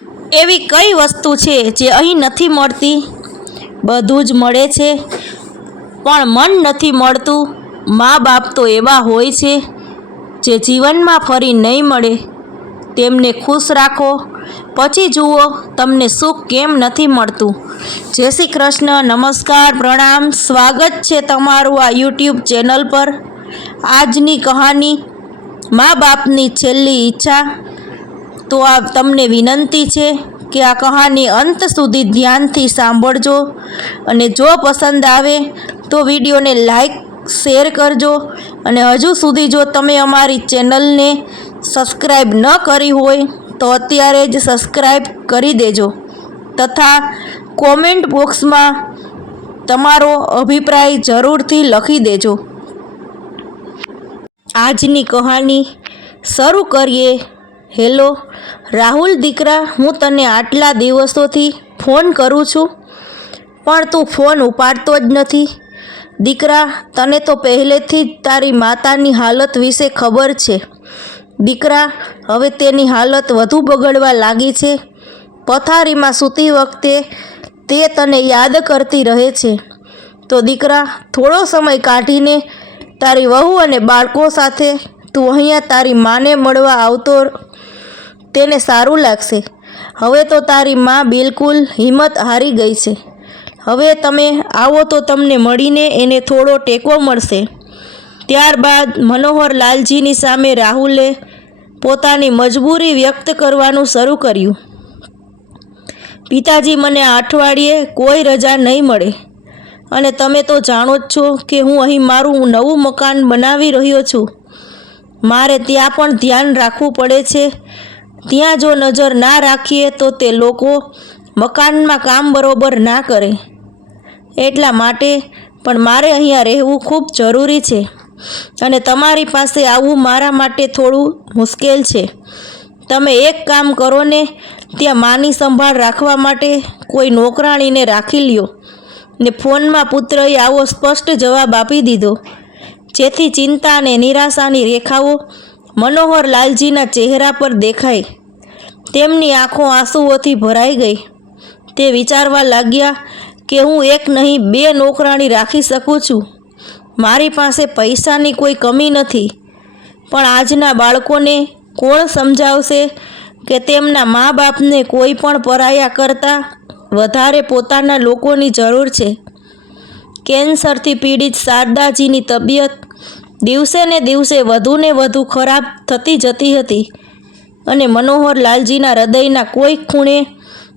એવી કઈ વસ્તુ છે જે અહીં નથી મળતી? બધું જ મળે છે, પણ મન નથી મળતું. મા બાપ તો એવા હોય છે જે જીવનમાં ફરી નહીં મળે. તેમને ખુશ રાખો, પછી જુઓ તમને સુખ કેમ નથી મળતું. જય શ્રી કૃષ્ણ, નમસ્કાર, પ્રણામ. સ્વાગત છે તમારું આ યુટ્યુબ ચેનલ પર. આજની કહાની મા બાપની છેલ્લી ઈચ્છા. તો આ તમને વિનંતી છે કે આ કહાની અંત સુધી ધ્યાનથી સાંભળજો, અને જો પસંદ આવે તો વિડીયોને લાઈક શેર કરજો. અને હજુ સુધી જો તમે અમારી ચેનલને સબસ્ક્રાઈબ ન કરી હોય તો અત્યારે જ સબસ્ક્રાઈબ કરી દેજો, તથા કોમેન્ટ બોક્સમાં તમારો અભિપ્રાય જરૂરથી લખી દેજો. આજની કહાની શરૂ કરીએ. હેલો રાહુલ દીકરા, હું તને આટલા દિવસોથી ફોન કરું છું, પણ તું ફોન ઉપાડતો જ નથી. દીકરા, તને તો પહેલેથી જ તારી માતાની હાલત વિશે ખબર છે. દીકરા, હવે તેની હાલત વધુ બગડવા લાગી છે. પથારીમાં સૂતી વખતે તે તને યાદ કરતી રહે છે. તો દીકરા, થોડો સમય કાઢીને તારી વહુ અને બાળકો સાથે તું અહીંયા તારી માને મળવા આવતો, તેને સારું લાગશે. હવે તો તારી માં બિલકુલ હિંમત હારી ગઈ છે. હવે તમે આવો તો તમને મળીને એને થોડો ટેકો મળશે. ત્યારબાદ મનોહરલાલજીની સામે રાહુલે પોતાની મજબૂરી વ્યક્ત કરવાનું શરૂ કર્યું. પિતાજી, મને આ અઠવાડિયે કોઈ રજા નહીં મળે, અને તમે તો જાણો જ છો કે હું અહીં મારું નવું મકાન બનાવી રહ્યો છું. મારે ત્યાં પણ ધ્યાન રાખવું પડે છે. ત્યાં જો નજર ના રાખીએ તો તે લોકો મકાનમાં કામ બરોબર ના કરે. એટલા માટે પણ મારે અહીંયા રહેવું ખૂબ જરૂરી છે, અને તમારી પાસે આવવું મારા માટે થોડું મુશ્કેલ છે. તમે એક કામ કરો ને, ત્યાં માની સંભાળ રાખવા માટે કોઈ નોકરાણીને રાખી લ્યો. ને ફોનમાં પુત્રએ આવો સ્પષ્ટ જવાબ આપી દીધો, જેથી ચિંતા અને નિરાશાની રેખાઓ મનોહરલાલજીના ચહેરા પર દેખાઈ. તેમની આંખો આંસુઓથી ભરાઈ ગઈ. તે વિચારવા લાગ્યા કે હું એક નહીં 2 નોકરાણી રાખી શકું છું. મારી પાસે પૈસાની કોઈ કમી નથી, પણ આજના બાળકોને કોણ સમજાવશે કે તેમના મા બાપને કોઈ પણ પરાયા કરતાં વધારે પોતાના લોકોની જરૂર છે. કેન્સરથી પીડિત શારદાજીની તબિયત દિવસે ને દિવસે વધુને વધુ ખરાબ થતી જતી હતી, અને મનોહરલાલજીના હૃદયના કોઈ ખૂણે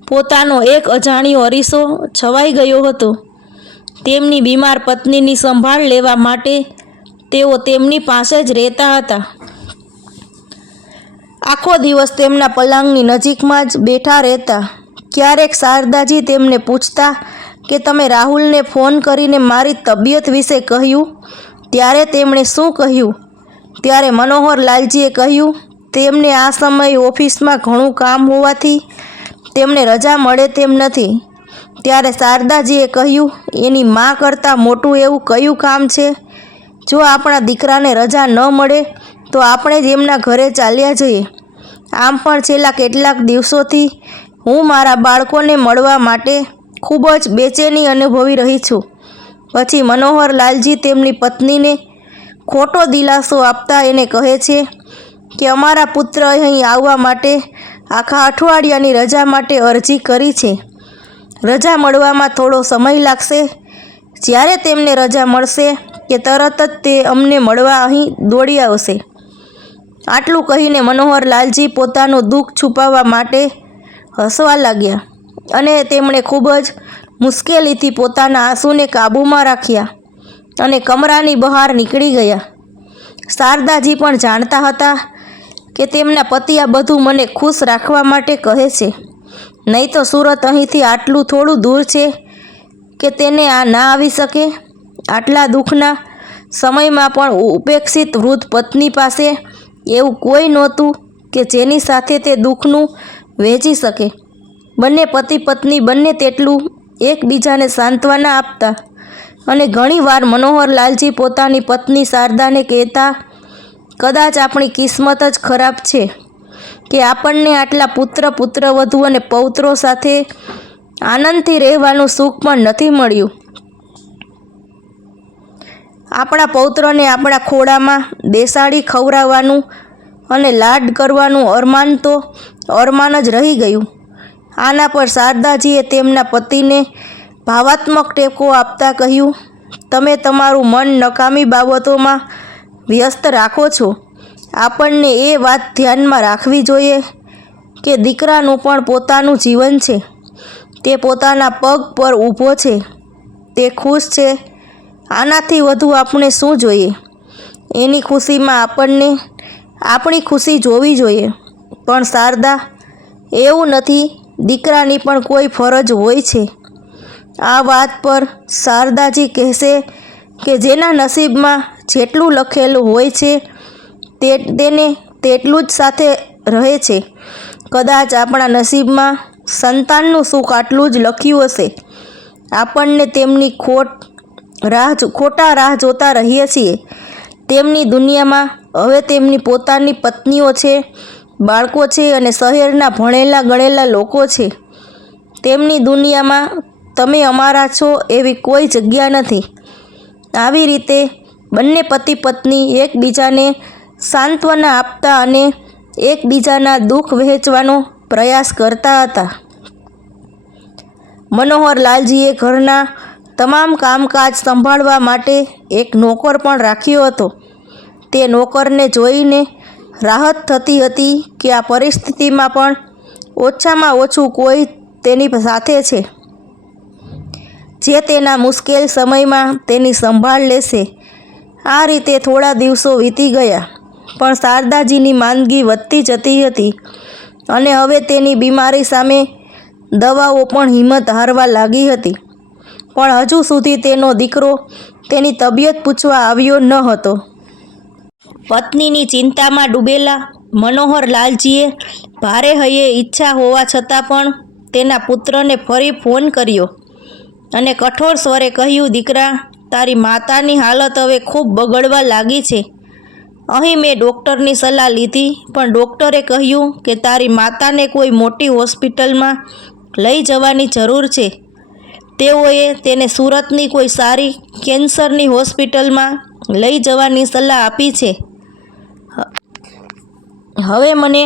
પોતાનો એક અજાણ્યો અરીસો છવાઈ ગયો હતો. તેમની બીમાર પત્નીની સંભાળ લેવા માટે તેઓ તેમની પાસે જ રહેતા હતા. આખો દિવસ તેમના પલંગની નજીકમાં જ બેઠા રહેતા. ક્યારેક શારદાજી તેમને પૂછતા કે તમે રાહુલને ફોન કરીને મારી તબિયત વિશે કહ્યું? ત્યારે તેમણે શું કહ્યું? ત્યારે મનોહરલાલજીએ કહ્યું, તેમને આ સમયે ઓફિસમાં ઘણું કામ હોવાથી તેમને રજા મળે તેમ નથી. ત્યારે શારદાજીએ કહ્યું, એની માં કરતાં મોટું એવું કયું કામ છે? જો આપણા દીકરાને રજા ન મળે તો આપણે જ એમના ઘરે ચાલ્યા જઈએ. આમ પણ છેલ્લા કેટલાક દિવસોથી હું મારા બાળકોને મળવા માટે ખૂબ જ બેચેની અનુભવી રહી છું. પછી મનોહરલાલજી તેમની પત્નીને ખોટો દિલાસો આપતા એને કહે છે કે અમારા પુત્ર અહીં આવવા માટે આખા અઠવાડિયાની રજા માટે અરજી કરી છે. રજા મળવામાં થોડો સમય લાગશે. જ્યારે તેમને રજા મળશે કે તરત જ તે અમને મળવા અહીં દોડી આવશે. આટલું કહીને મનોહરલાલજી પોતાનું દુઃખ છુપાવવા માટે હસવા લાગ્યા, અને તેમણે ખૂબ જ મુશ્કેલીથી પોતાના આંસુને કાબૂમાં રાખ્યા અને કમરાની બહાર નીકળી ગયા. શારદાજી પણ જાણતા હતા કે તેમના પતિ આ બધું મને ખુશ રાખવા માટે કહે છે, નહીં તો સુરત અહીંથી આટલું થોડું દૂર છે કે તેને આ ના આવી શકે. આટલા દુઃખના સમયમાં પણ ઉપેક્ષિત વૃદ્ધ પત્ની પાસે એવું કોઈ નહોતું કે જેની સાથે તે દુઃખનું વહેંચી શકે. બંને પતિ પત્ની બંને તેટલું એકબીજાને સાંત્વના આપતા, અને ઘણીવાર મનોહરલાલજી પોતાની પત્ની શારદાને કહેતા, કદાચ આપણી કિસ્મત જ ખરાબ છે કે આપણને આટલા પુત્રવધુ અને પૌત્રો સાથે આનંદથી રહેવાનું સુખ પણ નથી મળ્યું. આપણા પૌત્રને આપણા ખોળામાં બેસાડી ખવડાવવાનું અને લાડ કરવાનું અરમાન જ રહી ગયું. આના પર શારદાજીએ તેમના પતિને ભાવાત્મક ટેકો આપતા કહ્યું, તમે તમારું મન નકામી બાબતોમાં વ્યસ્ત રાખો છો. આપણને એ વાત ધ્યાનમાં રાખવી જોઈએ કે દીકરાનું પણ પોતાનું જીવન છે. તે પોતાના પગ પર ઊભો છે. તે ખુશ છે. આનાથી વધુ આપણે શું જોઈએ? એની ખુશીમાં આપણને આપણી ખુશી જોવી જોઈએ. પણ શારદા, એવું નથી. દીકરાની પણ કોઈ ફરજ હોય છે. આ વાત પર શારદાજી કહેશે કે જેના નસીબમાં જેટલું લખેલું હોય છે તેને તેટલું જ સાથે રહે છે. કદાચ આપણા નસીબમાં સંતાનનું સુખ આટલું જ લખ્યું હશે. આપણને તેમની ખોટા રાહ જોતા રહીએ છીએ. તેમની દુનિયામાં હવે તેમની પોતાની પત્નીઓ છે, બાળકો છે અને શહેરના ભણેલા ગણેલા લોકો છે. તેમની દુનિયામાં તમે અમારા છો એવી કોઈ જગ્યા નથી. આવી રીતે બંને પતિ પત્ની એકબીજાને સાંત્વના આપતા અને એકબીજાના દુઃખ વહેંચવાનો પ્રયાસ કરતા હતા. મનોહરલાલજીએ ઘરના તમામ કામકાજ સંભાળવા માટે એક નોકર પણ રાખ્યો હતો. તે નોકરને જોઈને રાહત થતી હતી કે આ પરિસ્થિતિમાં પણ ઓછામાં ઓછું કોઈ તેની સાથે છે, જે તેના મુશ્કેલ સમયમાં તેની સંભાળ લેશે. આ રીતે થોડા દિવસો વીતી ગયા, પણ શારદાજીની માંદગી વધતી જતી હતી અને હવે તેની બીમારી સામે દવાઓ પણ હિંમત હારવા લાગી હતી. પણ હજુ સુધી તેનો દીકરો તેની તબિયત પૂછવા આવ્યો ન હતો. પત્નીની ચિંતામાં ડૂબેલા મનોહરલાલજીએ ભારે હૈયે ઈચ્છા હોવા છતાં પણ તેના પુત્રને ફરી ફોન કર્યો અને કઠોર સ્વરે કહ્યું, દીકરા, તારી માતાની હાલત હવે ખૂબ બગડવા લાગી છે. અહીં મેં ડૉક્ટરની સલાહ લીધી, પણ ડૉક્ટરે કહ્યું કે તારી માતાને કોઈ મોટી હોસ્પિટલમાં લઈ જવાની જરૂર છે. તેઓએ તેને સુરતની કોઈ સારી કેન્સરની હોસ્પિટલમાં લઈ જવાની સલાહ આપી છે. હવે મને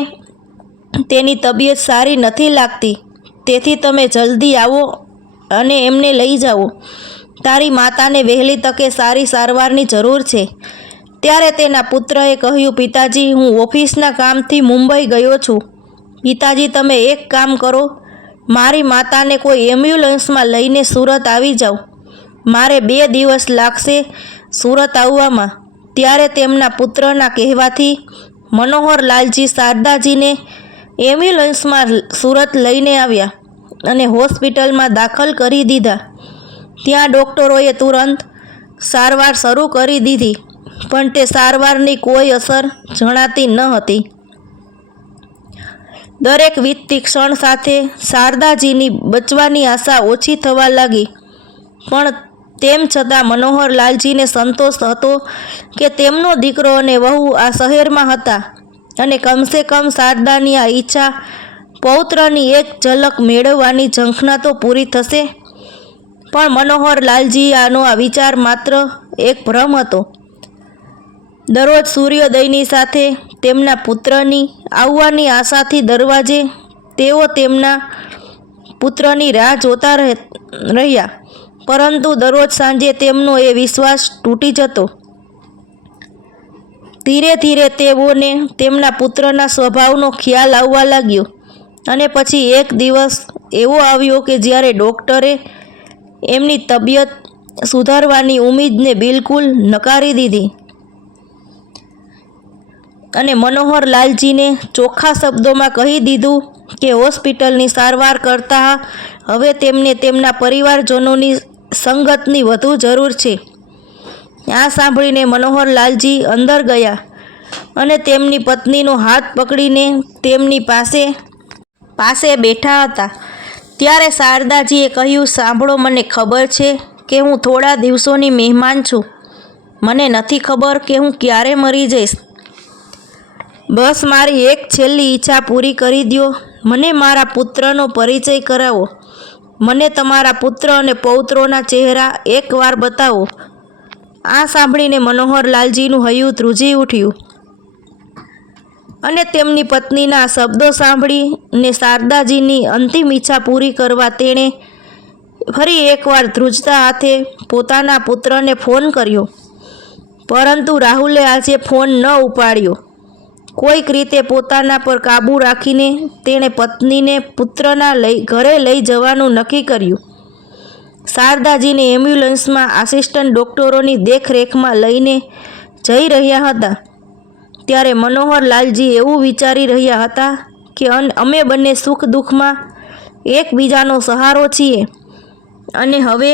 તેની તબિયત સારી નથી લાગતી. તેથી તમે જલ્દી આવો અને એમને લઈ જાઓ. તારી માતાને વહેલી તકે સારી સારવારની જરૂર છે. ત્યારે તેના પુત્રએ કહ્યું, પિતાજી, હું ઓફિસના કામથી મુંબઈ ગયો છું. પિતાજી, તમે એક કામ કરો, મારી માતાને કોઈ એમ્બ્યુલન્સમાં લઈને સુરત આવી જાઓ. મારે 2 દિવસ લાગશે સુરત આવવામાં. ત્યારે તેમના પુત્રના કહેવાથી મનોહરલાલજી શારદાજીને એમ્બ્યુલન્સમાં સુરત લઈને આવ્યા અને હોસ્પિટલમાં દાખલ કરી દીધા. ત્યાં ડૉક્ટરોએ તુરંત સારવાર શરૂ કરી દીધી, પણ તે સારવારની કોઈ અસર જણાતી ન હતી. દરેક વીતતી ક્ષણ સાથે શારદાજીની બચવાની આશા ઓછી થવા લાગી. પણ તેમ છતાં મનોહરલાલજીને સંતોષ હતો કે તેમનો દીકરો અને વહુ આ શહેરમાં હતા અને કમસે કમ શારદાની આ ઈચ્છા, પૌત્રની એક ઝલક મેળવવાની ઝંખના તો પૂરી થશે. પણ મનોહરલાલજી આનો આ વિચાર માત્ર એક ભ્રમ હતો. દરરોજ સૂર્યોદયની સાથે તેમના પુત્રની આવવાની આશાથી દરવાજે તેઓ તેમના પુત્રની રાહ જોતા રહ્યા, પરંતુ દરરોજ સાંજે તેમનો એ વિશ્વાસ તૂટી જતો. ધીરે ધીરે તેઓને તેમના પુત્રના સ્વભાવનો ખ્યાલ આવવા લાગ્યો અને પછી એક દિવસ એવો આવ્યો કે જ્યારે ડૉક્ટરે એમની તબિયત સુધારવાની ઉમ્મીદને બિલકુલ નકારી દીધી અને મનોહરલાલજીને ચોખ્ખા શબ્દોમાં કહી દીધું કે હોસ્પિટલની સારવાર કરતાં હવે તેમને તેમના પરિવારજનોની સંગતની વધુ જરૂર છે. આ સાંભળીને મનોહરલાલજી અંદર ગયા અને તેમની પત્નીનો હાથ પકડીને તેમની પાસે બેઠા હતા. ત્યારે શારદાજીએ કહ્યું, સાંભળો, મને ખબર છે કે હું થોડા દિવસોની મહેમાન છું. મને નથી ખબર કે હું ક્યારે મરી જઈશ. બસ મારી એક છેલ્લી ઈચ્છા પૂરી કરી દ્યો. મને મારા પુત્રનો પરિચય કરાવો. મને તમારા પુત્ર અને પૌત્રોના ચહેરા એકવાર બતાવો. આ સાંભળીને મનોહરલાલજીનું હૈયું ધ્રુજી ઉઠ્યું અને તેમની પત્નીના શબ્દો સાંભળીને શારદાજીની અંતિમ ઈચ્છા પૂરી કરવા તેણે ફરી એકવાર ધ્રુજતા હાથે પોતાના પુત્રને ફોન કર્યો. પરંતુ રાહુલે આજે ફોન ન ઉપાડ્યો. કોઈક રીતે પોતાના પર કાબૂ રાખીને તેણે પત્નીને પુત્રના ઘરે લઈ જવાનું નક્કી કર્યું. શારદાજીને એમ્બ્યુલન્સમાં આસિસ્ટન્ટ ડૉક્ટરોની દેખરેખમાં લઈને જઈ રહ્યા હતા. ત્યારે મનોહરલાલજી એવું વિચારી રહ્યા હતા કે અમે બંને સુખ દુઃખમાં એકબીજાનો સહારો છીએ અને હવે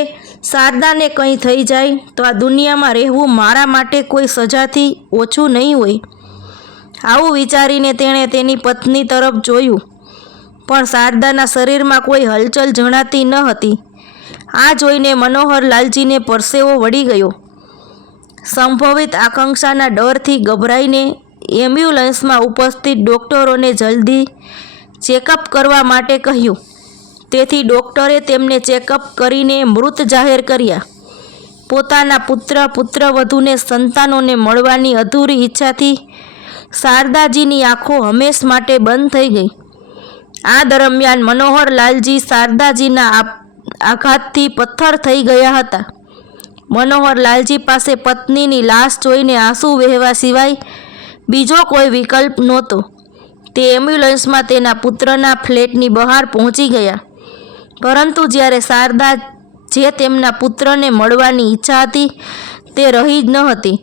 શારદાને કંઈ થઈ જાય તો આ દુનિયામાં રહેવું મારા માટે કોઈ સજાથી ઓછું નહીં હોય. આવું વિચારીને તેણે તેની પત્ની તરફ જોયું, પણ શારદાના શરીરમાં કોઈ હલચલ જણાતી ન હતી. આ જોઈને મનોહરલાલજીને પરસેવો વળી ગયો. સંભવિત આકાંક્ષાના ડરથી ગભરાઈને એમ્બ્યુલન્સમાં ઉપસ્થિત ડૉક્ટરોને જલ્દી ચેકઅપ કરવા માટે કહ્યું. તેથી ડૉક્ટરે તેમને ચેકઅપ કરીને મૃત જાહેર કર્યા. પોતાના પુત્રવધૂને સંતાનોને મળવાની અધૂરી ઈચ્છાથી શારદાજીની આંખો હંમેશ માટે બંધ થઈ ગઈ. આ દરમિયાન મનોહરલાલજી શારદાજીના આઘાતથી પથ્થર થઈ ગયા હતા. મનોહરલાલજી પાસે પત્નીની લાશ જોઈને આંસુ વહેવા સિવાય બીજો કોઈ વિકલ્પ નહોતો. તે એમ્બ્યુલન્સમાં તેના પુત્રના ફ્લેટની બહાર પહોંચી ગયા. પરંતુ જ્યારે શારદા જે તેમના પુત્રને મળવાની ઈચ્છા હતી તે રહી જ ન હતી,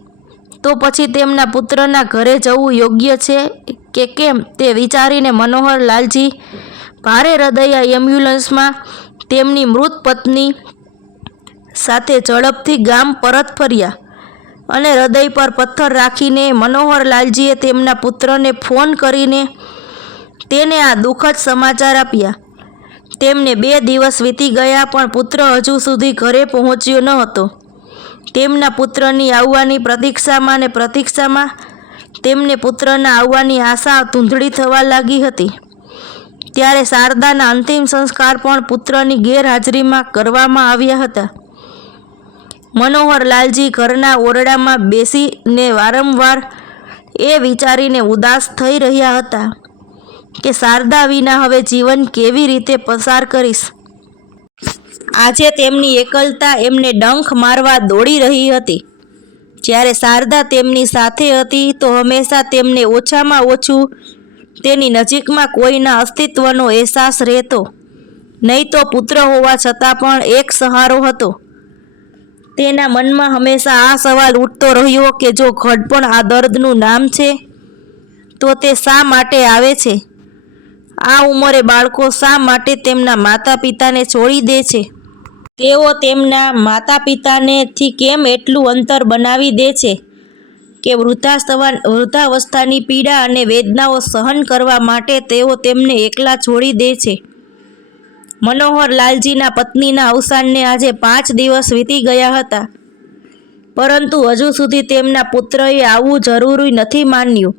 તો પછી તેમના પુત્રના ઘરે જવું યોગ્ય છે કે કેમ તે વિચારીને મનોહરલાલજી ભારે હૃદયા એમ્બ્યુલન્સમાં તેમની મૃત પત્ની સાથે ઝડપથી ગામ પરત ફર્યા અને હૃદય પર પથ્થર રાખીને મનોહરલાલજીએ તેમના પુત્રને ફોન કરીને તેને આ દુઃખદ સમાચાર આપ્યા. તેમને 2 દિવસ વીતી ગયા પણ પુત્ર હજુ સુધી ઘરે પહોંચ્યો ન હતો. તેમના પુત્રની આવવાની પ્રતીક્ષામાં તેમને પુત્રના આવવાની આશા ધૂંધળી થવા લાગી હતી. ત્યારે શારદાના અંતિમ સંસ્કાર પણ પુત્રની ગેરહાજરીમાં કરવામાં આવ્યા હતા. મનોહરલાલજી ઘરના ઓરડામાં બેસીને વારંવાર એ વિચારીને ઉદાસ થઈ રહ્યા હતા કે શારદા વિના હવે જીવન કેવી રીતે પસાર કરીશ. આજે તેમની એકલતા એમને ડંખ મારવા દોડી રહી હતી. જ્યારે શારદા તેમની સાથે હતી તો હંમેશા તેમને ઓછામાં ઓછું તેની નજીકમાં કોઈના અસ્તિત્વનો અહેસાસ રહેતો. નહીં તો પુત્ર હોવા છતાં પણ એક સહારો હતો. તેના મનમાં હંમેશા આ સવાલ ઉઠતો રહ્યો કે જો ઘડપણ આ દર્દનું નામ છે તો તે શા માટે આવે છે? આ ઉંમરે બાળકો શા માટે તેમના માતા પિતાને છોડી દે છે? તેઓ તેમના માતા પિતાનેથી કેમ એટલું અંતર બનાવી દે છે કે વૃદ્ધાવસ્થાની પીડા અને વેદનાઓ સહન કરવા માટે તેઓ તેમને એકલા છોડી દે છે. મનોહરલાલજીના પત્નીના અવસાનને આજે 5 દિવસ વીતી ગયા હતા, પરંતુ હજુ સુધી તેમના પુત્રએ આવવું જરૂરી નથી માન્યું.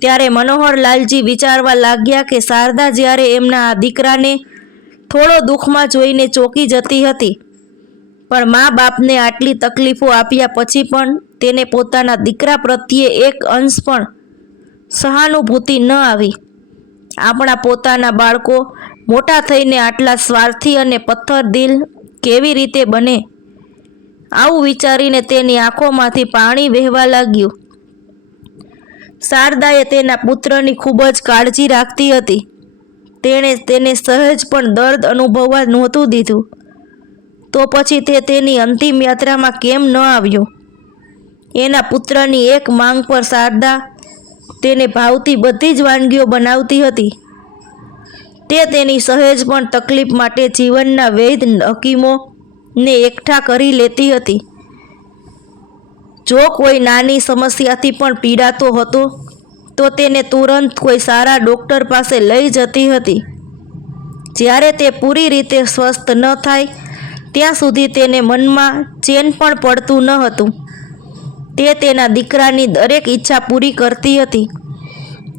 ત્યારે મનોહરલાલજી વિચારવા લાગ્યા કે શારદા જ્યારે એમના આ દીકરાને થોડો દુઃખમાં જોઈને ચોંકી જતી હતી, પણ મા બાપને આટલી તકલીફો આપ્યા પછી પણ તેને પોતાના દીકરા પ્રત્યે એક અંશ પણ સહાનુભૂતિ ન આવી. આપણા પોતાના બાળકો મોટા થઈને આટલા સ્વાર્થી અને પથ્થરદિલ કેવી રીતે બને? આવું વિચારીને તેની આંખોમાંથી પાણી વહેવા લાગ્યું. શારદાએ તેના પુત્રની ખૂબ જ કાળજી રાખતી હતી. તેણે તેને સહેજ પણ દર્દ અનુભવવા નહોતું દીધું. તો પછી તે તેની અંતિમ યાત્રામાં કેમ ન આવ્યો? એના પુત્રની એક માંગ પર શારદા તેને ભાવતી બધી જ વાનગીઓ બનાવતી હતી. તે તેની સહેજ પણ તકલીફ માટે જીવનના વૈધ હકીમોને એકઠા કરી લેતી હતી. જો કોઈ નાની સમસ્યાથી પણ પીડાતો હતો તો તેને તુરંત કોઈ સારા ડૉક્ટર પાસે લઈ જતી હતી. જ્યારે તે પૂરી રીતે સ્વસ્થ ન થાય ત્યાં સુધી તેને મનમાં ચેન પણ પડતું ન હતું. તે તેના દીકરાની દરેક ઈચ્છા પૂરી કરતી હતી.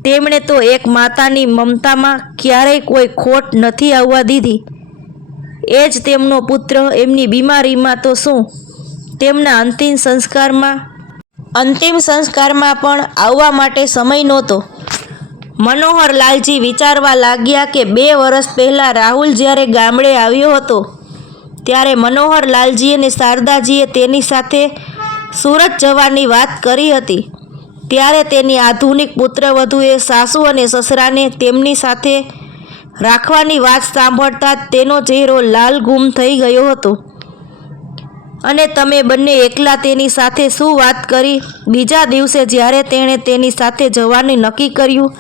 તેમણે તો એક માતાની મમતામાં ક્યારેય કોઈ ખોટ નથી આવવા દીધી. એ જ તેમનો પુત્ર એમની બીમારીમાં તો શું, તેમના અંતિમ સંસ્કારમાં પણ આવવા માટે સમય નહોતો. મનોહરલાલજી વિચારવા લાગ્યા કે 2 વર્ષ પહેલાં રાહુલ જ્યારે ગામડે આવ્યો હતો ત્યારે મનોહરલાલજી અને શારદાજીએ તેની સાથે સુરત જવાની વાત કરી હતી. ત્યારે તેની આધુનિક પુત્રવધૂએ સાસુ અને સસરાને તેમની સાથે રાખવાની વાત સાંભળતા તેનો ચહેરો લાલઘૂમ થઈ ગયો હતો. અને તમે બંને એકલા તેની સાથે શું વાત કરી? બીજા દિવસે જ્યારે તેણે તેની સાથે જવાનું નક્કી કર્યું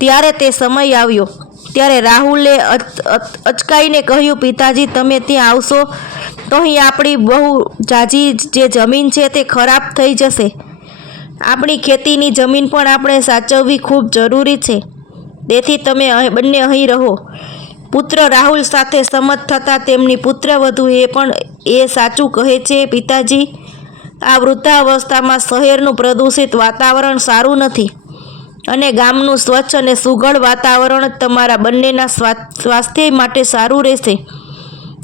ત્યારે તે સમય આવ્યો ત્યારે રાહુલે અચકાઈને કહ્યું, પિતાજી, તમે ત્યાં આવશો તો અહીં આપણી બહુ જાજી જે જમીન છે તે ખરાબ થઈ જશે. આપણી ખેતીની જમીન પણ આપણે સાચવવી ખૂબ જરૂરી છે. તેથી તમે બંને અહીં રહો. પુત્ર રાહુલ સાથે સંમત થતાં તેમની પુત્રવધુ પણ એ સાચું કહે છે પિતાજી. આ વૃદ્ધાવસ્થામાં શહેરનું પ્રદૂષિત વાતાવરણ સારું નથી અને ગામનું સ્વચ્છ અને સુઘડ વાતાવરણ તમારા બંનેના સ્વાસ્થ્ય માટે સારું રહેશે.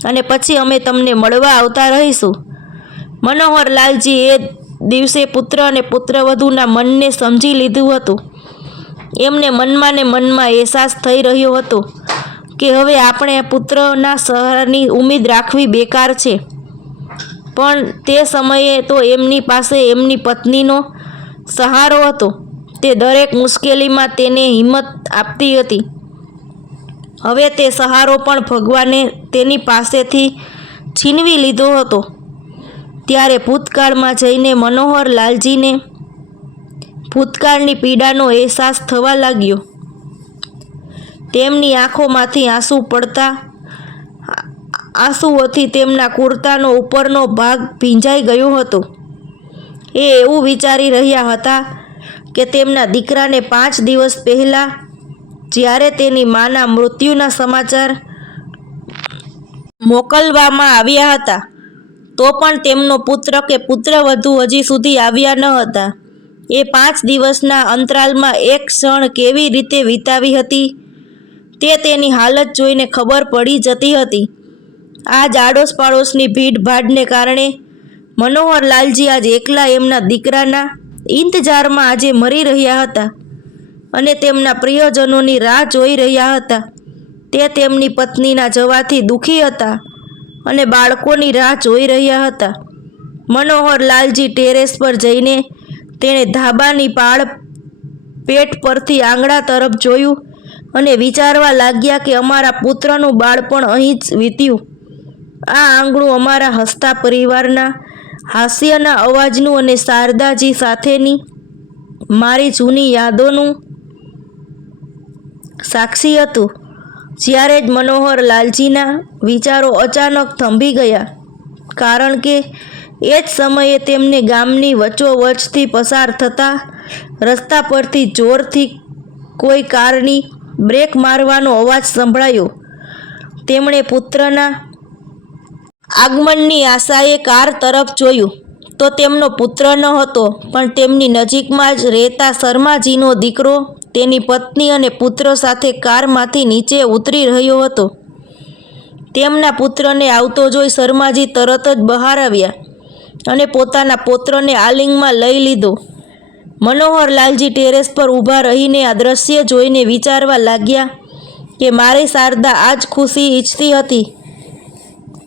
અને પછી અમે તમને મળવા આવતા રહીશું. મનોહરલાલજી એ દિવસે પુત્ર અને પુત્રવધૂના મનને સમજી લીધું હતું. એમને મનમાં ને મનમાં અહેસાસ થઈ રહ્યો હતો કે હવે આપણે પુત્રના સહારાની ઉમ્મીદ રાખવી બેકાર છે. પણ તે સમયે તો એમની પાસે એમની પત્નીનો સહારો હતો. તે દરેક મુશ્કેલીમાં તેને હિંમત આપતી હતી. હવે તે સહારો પણ ભગવાને તેની પાસેથી છીનવી લીધો હતો. ત્યારે ભૂતકાળમાં જઈને મનોહરલાલજીને ભૂતકાળની પીડાનો અહેસાસ થવા લાગ્યો. તેમની આંખોમાંથી આંસુઓથી તેમના કુર્તાનો ઉપરનો ભાગ ભીંજાઈ ગયો હતો. એ એવું વિચારી રહ્યા હતા કે તેમના દીકરાને 5 દિવસ પહેલાં જ્યારે તેની માના મૃત્યુના સમાચાર મોકલવામાં આવ્યા હતા તો પણ તેમનો પુત્ર કે પુત્રવધુ હજી સુધી આવ્યા ન હતા. એ 5 દિવસના અંતરાલમાં એક ક્ષણ કેવી રીતે વિતાવી હતી તે તેની હાલત જોઈને ખબર પડી જતી હતી. આ જ આડોશ પાડોશની ભીડભાડને કારણે મનોહરલાલજી આજ એકલા એમના દીકરાના ઇંતજારમાં આજે મરી રહ્યા હતા અને તેમના પ્રિયજનોની રાહ જોઈ રહ્યા હતા. તે તેમની પત્નીના જવાથી દુઃખી હતા અને બાળકોની રાહ જોઈ રહ્યા હતા. મનોહરલાલજી ટેરેસ પર જઈને તેણે ધાબાની પાળ પેટ પરથી આંગણા તરફ જોયું અને વિચારવા લાગ્યા કે અમારા પુત્રનું બાળપણ અહીં જ વીત્યું. આ આંગણું અમારા હસતા પરિવારના હાસ્યના અવાજનું અને શારદાજી સાથેની મારી જૂની યાદોનું સાક્ષી હતું. જ્યારે જ મનોહરલાલજીના વિચારો અચાનક થંભી ગયા, કારણ કે એ જ સમયે તેમને ગામની વચ્ચોવચ્ચથી પસાર થતા રસ્તા પરથી જોરથી કોઈ કારની બ્રેક મારવાનો અવાજ સંભળાયો. તેમણે પુત્રના આગમનની આશાએ કાર તરફ જોયું તો તેમનો પુત્ર ન હતો, પણ તેમની નજીકમાં જ રહેતા શર્માજીનો દીકરો તેની પત્ની અને પુત્ર સાથે કારમાંથી નીચે ઉતરી રહ્યો હતો. તેમના પુત્રને આવતો જોઈ શર્માજી તરત જ બહાર આવ્યા અને પોતાના પૌત્રને આલિંગમાં લઈ લીધો. મનોહરલાલજી ટેરેસ પર ઊભા રહીને આ દ્રશ્ય જોઈને વિચારવા લાગ્યા કે મારી શારદા આ જ ખુશી ઈચ્છતી હતી.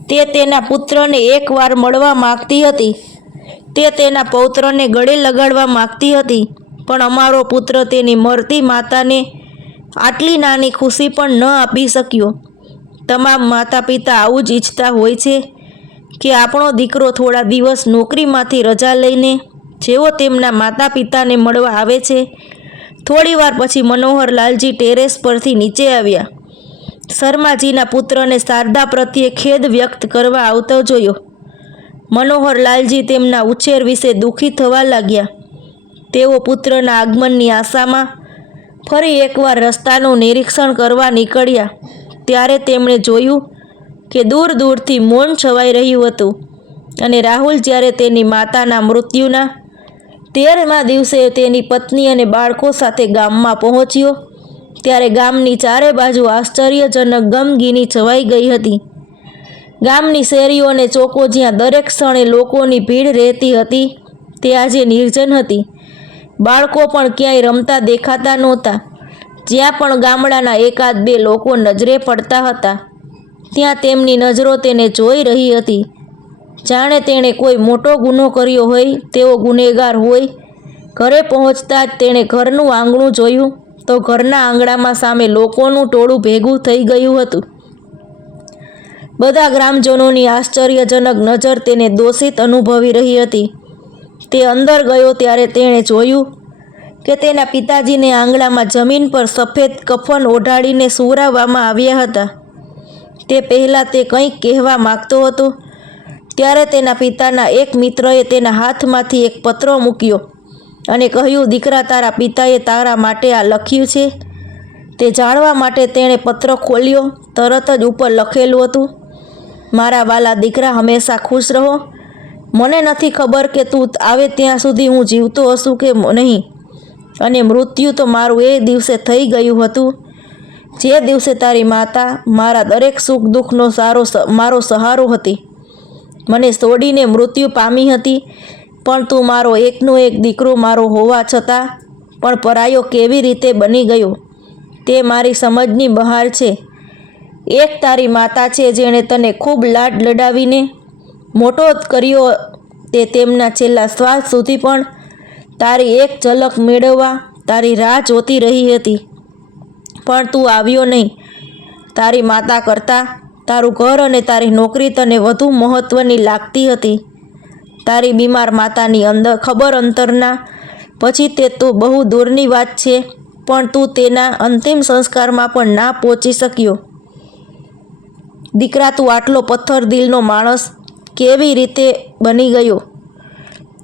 તે તેના પુત્રને એકવાર મળવા માગતી હતી. તે તેના પૌત્રને ગળે લગાડવા માગતી હતી. પણ અમારો પુત્ર તેની મરતી માતાને આટલી નાની ખુશી પણ ન આપી શક્યો. તમામ માતા પિતા આવું જ ઈચ્છતા હોય છે કે આપણો દીકરો થોડા દિવસ નોકરીમાંથી રજા લઈને જેવો તેમના માતા પિતાને મળવા આવે છે. થોડીવાર પછી મનોહરલાલજી ટેરેસ પરથી નીચે આવ્યા. શર્માજીના પુત્રને શારદા પ્રત્યે ખેદ વ્યક્ત કરવા આવતો જોયો. મનોહરલાલજી તેમના ઉછેર વિશે દુઃખી થવા લાગ્યા. તેઓ પુત્રના આગમનની આશામાં ફરી એકવાર રસ્તાનું નિરીક્ષણ કરવા નીકળ્યા ત્યારે તેમણે જોયું કે દૂર દૂરથી મૌન છવાઈ રહ્યું હતું અને રાહુલ જ્યારે તેની માતાના મૃત્યુના 13મા દિવસે તેની પત્ની અને બાળકો સાથે ગામમાં પહોંચ્યો ત્યારે ગામની ચારે બાજુ આશ્ચર્યજનક ગમગીની છવાઈ ગઈ હતી. ગામની શેરીઓ અને ચોકો જ્યાં દરેક ક્ષણે લોકોની ભીડ રહેતી હતી તે આજે નિર્જન હતી. બાળકો પણ ક્યાંય રમતા દેખાતા નહોતા. જ્યાં પણ ગામડાના એકાદ બે લોકો નજરે પડતા હતા ત્યાં તેમની નજરો તેને જોઈ રહી હતી. જાણે તેણે કોઈ મોટો ગુનો કર્યો હોય તેવો ગુનેગાર હોય. ઘરે પહોંચતા જ તેણે ઘરનું આંગણું જોયું તો ઘરના આંગણામાં સામે લોકોનું ટોળું ભેગું થઈ ગયું હતું. બધા ગ્રામજનોની આશ્ચર્યજનક નજર તેને દોષિત અનુભવી રહી હતી. તે અંદર ગયો ત્યારે તેણે જોયું કે તેના પિતાજીને આંગણામાં જમીન પર સફેદ કફન ઓઢાડીને સુવડાવવામાં આવ્યા હતા. તે પહેલાં તે કંઈક કહેવા માગતો હતો ત્યારે તેના પિતાના એક મિત્રએ તેના હાથમાંથી એક પત્ર મૂક્યો અને કહ્યું, દીકરા, તારા પિતાએ તારા માટે આ લખ્યું છે. તે જાણવા માટે તેણે પત્ર ખોલ્યો. તરત જ ઉપર લખેલું હતું, મારા વાલા દીકરા, હંમેશા ખુશ રહો. મને નથી ખબર કે તું આવે ત્યાં સુધી હું જીવતો હશું કે નહીં, અને મૃત્યુ તો મારું એ દિવસે થઈ ગયું હતું જે દિવસે તારી માતા મારા દરેક સુખ દુઃખનો મારો સહારો હતી. મને છોડીને મૃત્યુ પામી હતી, પણ તું મારો એકનો એક દીકરો મારો હોવા છતાં પણ પરાયો કેવી રીતે બની ગયો તે મારી સમજની બહાર છે. એક તારી માતા છે જેણે તને ખૂબ લાડ લડાવીને મોટો કર્યો. તે તેમના છેલ્લા શ્વાસ સુધી પણ તારી એક ઝલક મેળવવા તારી રાહ જોતી રહી હતી, પણ તું આવ્યો નહીં. તારી માતા કરતાં તારું ઘર અને તારી નોકરી તને વધુ મહત્ત્વની લાગતી હતી. તારી બીમાર માતાની ખબર અંતરના પછી તે તો બહુ દૂરની વાત છે, પણ તું તેના અંતિમ સંસ્કારમાં પણ ના પહોંચી શક્યો. દીકરા, તું આટલો પથ્થર દિલનો માણસ કેવી રીતે બની ગયો?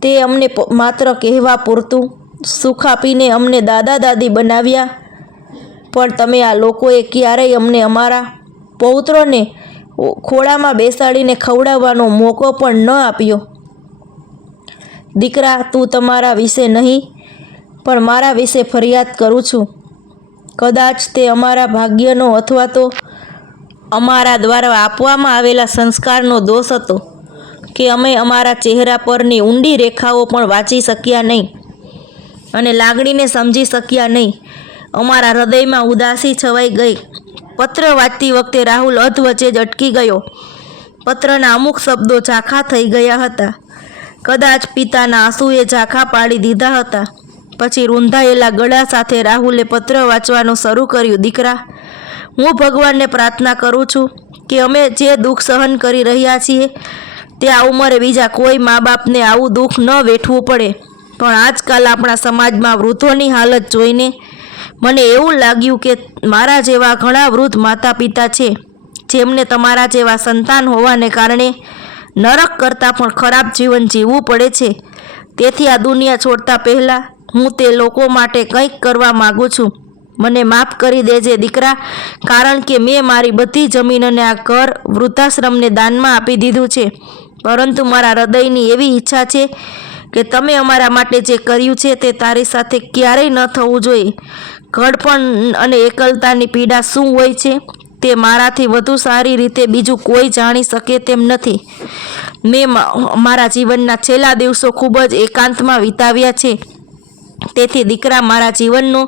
તે અમને માત્ર કહેવા પૂરતું સુખ આપીને અમને દાદા દાદી બનાવ્યા, પણ તમે આ લોકોએ ક્યારેય અમને અમારા પૌત્રોને ખોળામાં બેસાડીને ખવડાવવાનો મોકો પણ ન આપ્યો. દીકરા, તું તમારા વિશે નહીં પણ મારા વિશે ફરિયાદ કરું છું. કદાચ તે અમારા ભાગ્યનો અથવા તો અમારા દ્વારા આપવામાં આવેલા સંસ્કારનો દોષ હતો કે અમે અમારા ચહેરા પરની ઊંડી રેખાઓ પણ વાંચી શક્યા નહીં અને લાગણીને સમજી શક્યા નહીં. અમારા હૃદયમાં ઉદાસી છવાઈ ગઈ. પત્ર વાંચતી વખતે રાહુલ અધવચ્ચે જ અટકી ગયો. પત્રના અમુક શબ્દો ઝાંખા થઈ ગયા હતા. કદાચ પિતાના આંસુએ ઝાંખા પાડી દીધા હતા. પછી રૂંધાયેલા ગળા સાથે રાહુલે પત્ર વાંચવાનું શરૂ કર્યું. દીકરા, હું ભગવાનને પ્રાર્થના કરું છું કે અમે જે દુઃખ સહન કરી રહ્યા છીએ તે આ ઉંમરે બીજા કોઈ મા બાપને આવું દુઃખ ન વેઠવું પડે. પણ આજકાલ આપણા સમાજમાં વૃદ્ધોની હાલત જોઈને મને એવું લાગ્યું કે મારા જેવા ઘણા વૃદ્ધ માતા પિતા છે જેમને તમારા જેવા સંતાન હોવાને કારણે નરક કરતાં પણ ખરાબ જીવન જીવવું પડે છે. તેથી આ દુનિયા છોડતા પહેલાં હું તે લોકો માટે કંઈક કરવા માગું છું. મને માફ કરી દેજે દીકરા, કારણ કે મેં મારી બધી જમીન અને આ ઘર વૃદ્ધાશ્રમને દાનમાં આપી દીધું છે. પરંતુ મારા હૃદયની એવી ઈચ્છા છે કે તમે અમારા માટે જે કર્યું છે તે તારી સાથે ક્યારેય ન થવું જોઈએ. ઘડપણ અને એકલતાની પીડા શું હોય છે તે મારાથી વધુ સારી રીતે બીજું કોઈ જાણી શકે તેમ નથી. મેં મારા જીવનના છેલ્લા દિવસો ખૂબ જ એકાંતમાં વિતાવ્યા છે. તેથી દીકરા, મારા જીવનનો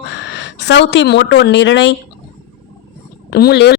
સૌથી મોટો નિર્ણય હું